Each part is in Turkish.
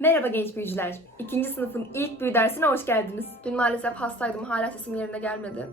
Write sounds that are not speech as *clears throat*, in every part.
Merhaba genç büyücüler. İkinci sınıfın ilk büyü dersine hoş geldiniz. Dün maalesef hastaydım. Hala sesim yerine gelmedi.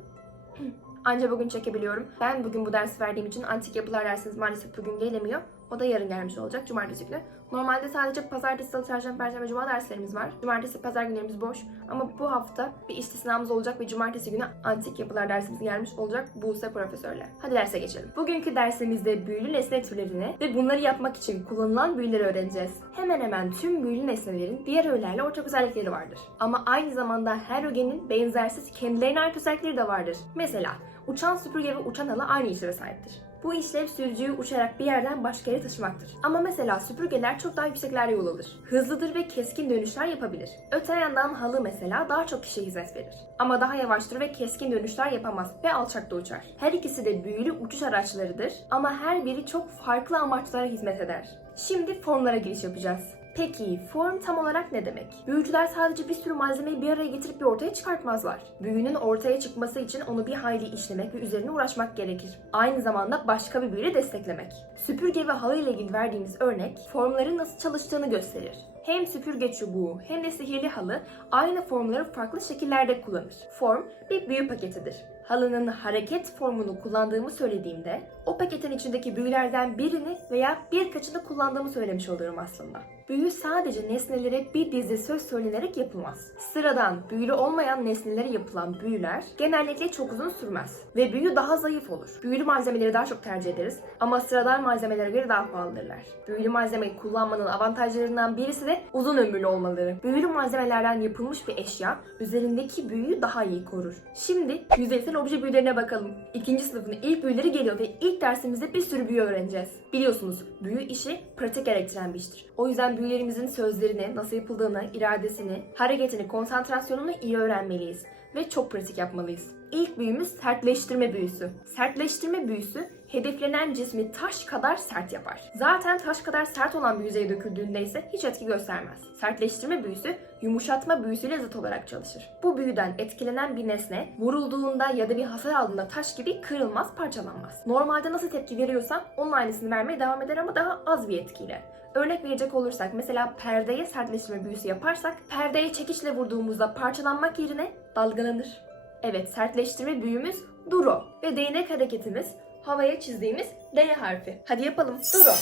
*clears throat* Anca bugün çekebiliyorum. Ben bugün bu dersi verdiğim için antik yapılar dersiniz maalesef bugün gelemiyor. O da yarın gelmiş olacak cumartesi günü. Normalde sadece pazartesi, salı, çarşamba, perşembe, cuma derslerimiz var. Cumartesi, pazar günlerimiz boş. Ama bu hafta bir istisnamız olacak ve cumartesi günü antik yapılar dersimiz gelmiş olacak Buse profesörle. Hadi derse geçelim. Bugünkü dersimizde büyülü nesne türlerini ve bunları yapmak için kullanılan büyüleri öğreneceğiz. Hemen hemen tüm büyülü nesnelerin diğer öğelerle ortak özellikleri vardır. Ama aynı zamanda her ögenin benzersiz kendilerine ait özellikleri de vardır. Mesela uçan süpürge ve uçan halı aynı işleve sahiptir. Bu işlev sürücüyü uçarak bir yerden başka yere taşımaktır. Ama mesela süpürgeler çok daha yükseklerde yol alır. Hızlıdır ve keskin dönüşler yapabilir. Öte yandan halı mesela daha çok kişiye hizmet verir. Ama daha yavaştır ve keskin dönüşler yapamaz ve alçakta uçar. Her ikisi de büyülü uçuş araçlarıdır ama her biri çok farklı amaçlara hizmet eder. Şimdi formlara giriş yapacağız. Peki form tam olarak ne demek? Büyücüler sadece bir sürü malzemeyi bir araya getirip bir ortaya çıkartmazlar. Büyünün ortaya çıkması için onu bir hayli işlemek ve üzerine uğraşmak gerekir. Aynı zamanda başka bir büyüyle desteklemek. Süpürge ve halı ile ilgili verdiğimiz örnek formların nasıl çalıştığını gösterir. Hem süpürge çubuğu hem de sihirli halı aynı formları farklı şekillerde kullanır. Form bir büyü paketidir. Halının hareket formunu kullandığımı söylediğimde o paketin içindeki büyülerden birini veya birkaçını kullandığımı söylemiş oluyorum aslında. Büyü sadece nesnelere bir dizi söz söylenerek yapılmaz. Sıradan, büyülü olmayan nesnelere yapılan büyüler genellikle çok uzun sürmez ve büyü daha zayıf olur. Büyülü malzemeleri daha çok tercih ederiz ama sıradan malzemelere göre daha pahalıdırlar. Büyülü malzemeyi kullanmanın avantajlarından birisi de uzun ömürlü olmaları. Büyülü malzemelerden yapılmış bir eşya üzerindeki büyüyü daha iyi korur. Şimdi yüzeysel obje büyülerine bakalım. İkinci sınıfın ilk büyüleri geliyor ve ilk dersimizde bir sürü büyü öğreneceğiz. Biliyorsunuz büyü işi pratik gerektiren bir iştir. O yüzden büyülerimizin sözlerini, nasıl yapıldığını, iradesini, hareketini, konsantrasyonunu iyi öğrenmeliyiz ve çok pratik yapmalıyız. İlk büyümüz sertleştirme büyüsü. Sertleştirme büyüsü hedeflenen cismi taş kadar sert yapar. Zaten taş kadar sert olan bir yüzeye döküldüğünde ise hiç etki göstermez. Sertleştirme büyüsü yumuşatma büyüsüyle zıt olarak çalışır. Bu büyüden etkilenen bir nesne vurulduğunda ya da bir hasar aldığında taş gibi kırılmaz, parçalanmaz. Normalde nasıl tepki veriyorsa onun aynısını vermeye devam eder ama daha az bir etkiyle. Örnek verecek olursak mesela perdeye sertleştirme büyüsü yaparsak perdeye çekiçle vurduğumuzda parçalanmak yerine dalgalanır. Evet sertleştirme büyümüz duro ve değnek hareketimiz havaya çizdiğimiz D harfi. Hadi yapalım. Duro.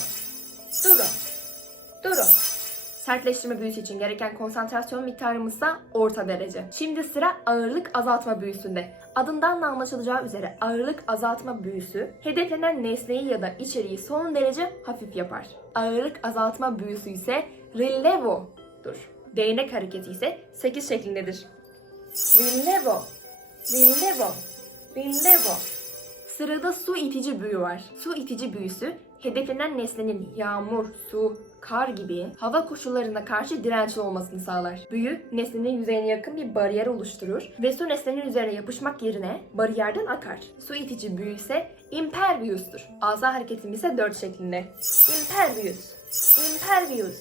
Duro. Duro. Sertleştirme büyüsü için gereken konsantrasyon miktarımızsa orta derece. Şimdi sıra ağırlık azaltma büyüsünde. Adından da anlaşılacağı üzere ağırlık azaltma büyüsü hedeflenen nesneyi ya da içeriği son derece hafif yapar. Ağırlık azaltma büyüsü ise rillevo'dur. Değnek hareketi ise 8 şeklindedir. Rillevo, rillevo, rillevo. Sırada su itici büyü var. Su itici büyüsü hedeflenen nesnenin yağmur, su, kar gibi hava koşullarına karşı dirençli olmasını sağlar. Büyü nesnenin yüzeyine yakın bir bariyer oluşturur ve su nesnenin üzerine yapışmak yerine bariyerden akar. Su itici büyü ise impervius'tur. Asa hareketim ise 4 şeklinde. Impervius, impervius,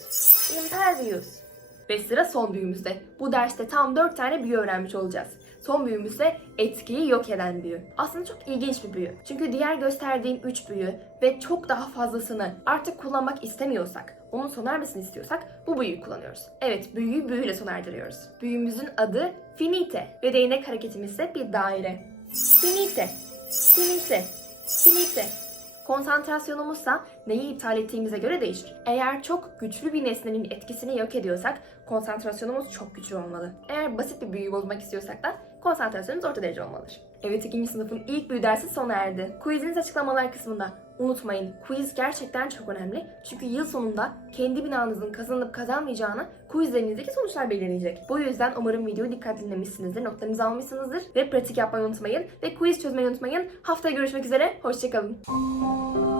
impervius. Ve sıra son büyümüzde. Bu derste tam 4 tane büyü öğrenmiş olacağız. Son büyümüz ise etkiyi yok eden büyü. Aslında çok ilginç bir büyü. Çünkü diğer gösterdiğim 3 büyü ve çok daha fazlasını artık kullanmak istemiyorsak, onun sona ermesini istiyorsak bu büyüyü kullanıyoruz. Evet, büyüyü büyüyle sona erdiriyoruz. Büyümüzün adı finite ve değnek hareketimiz ise bir daire. Finite, finite, finite. Konsantrasyonumuzsa neyi iptal ettiğimize göre değişir. Eğer çok güçlü bir nesnenin etkisini yok ediyorsak konsantrasyonumuz çok güçlü olmalı. Eğer basit bir büyüyü bozmak istiyorsak da konsantrasyonumuz orta derece olmalıdır. Evet ikinci sınıfın ilk büyü dersi sona erdi. Quiziniz açıklamalar kısmında. Unutmayın quiz gerçekten çok önemli. Çünkü yıl sonunda kendi binanızın kazanıp kazanmayacağını quizlerinizdeki sonuçlar belirleyecek. Bu yüzden umarım videoyu dikkatli dinlemişsinizdir, notlarınızı almışsınızdır ve pratik yapmayı unutmayın ve quiz çözmeyi unutmayın. Haftaya görüşmek üzere, hoşçakalın.